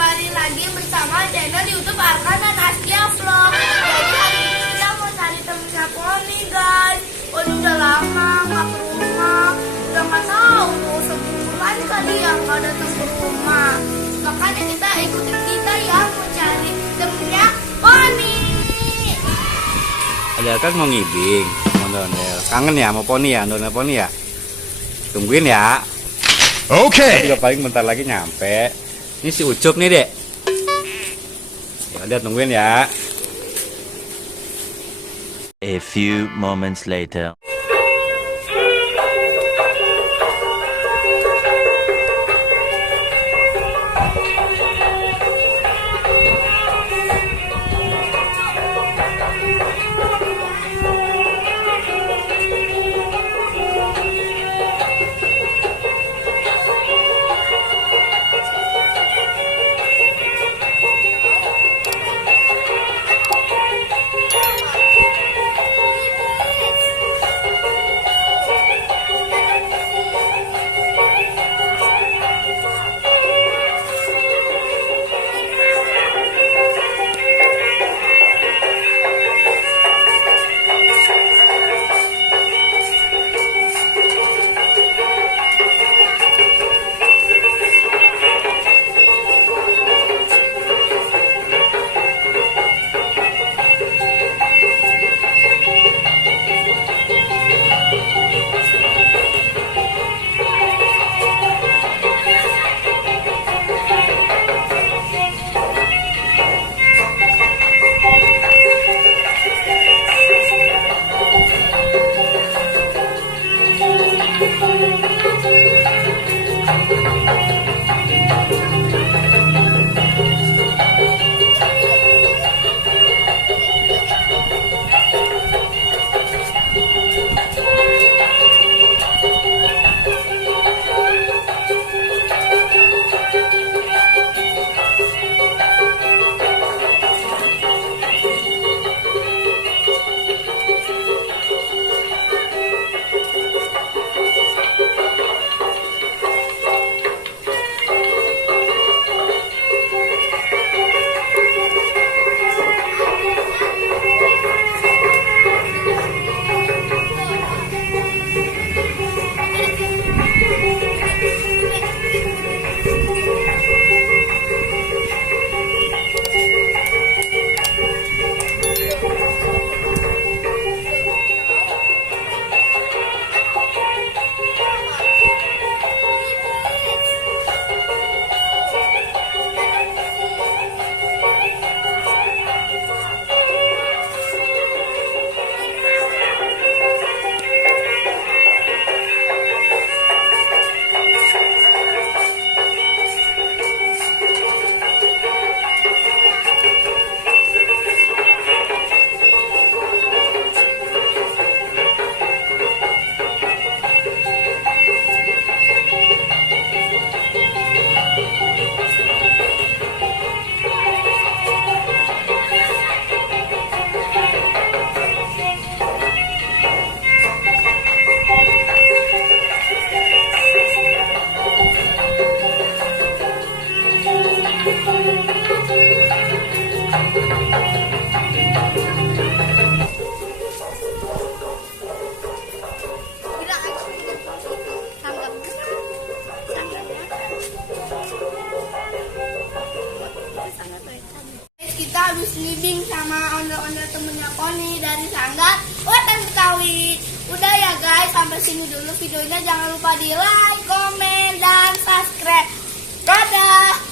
kembali lagi bersama channel YouTube Arka dan Askia Vlog. Jadi hari ini kita mau cari temennya Poni guys. Poni udah lama nggak ke rumah, udah nggak tahu mau sebulan kali yang nggak datang ke rumah. Makanya kita ikutin kita ya mau cari temennya Poni. Ada kan mau ngibing, mau Donel. Kangen ya mau Poni ya, Donel Poni ya. Tungguin ya. Oke. Juga paling bentar lagi nyampe. Ini si Ucup nih, Dek. Ya udah tungguin ya. A few moments later. Kita habis living sama ondel-ondel temennya Poni dari Sanggar Wetan Betawi. Udah ya guys, sampai sini dulu videonya. Jangan lupa di like, komen, dan subscribe. Dadah.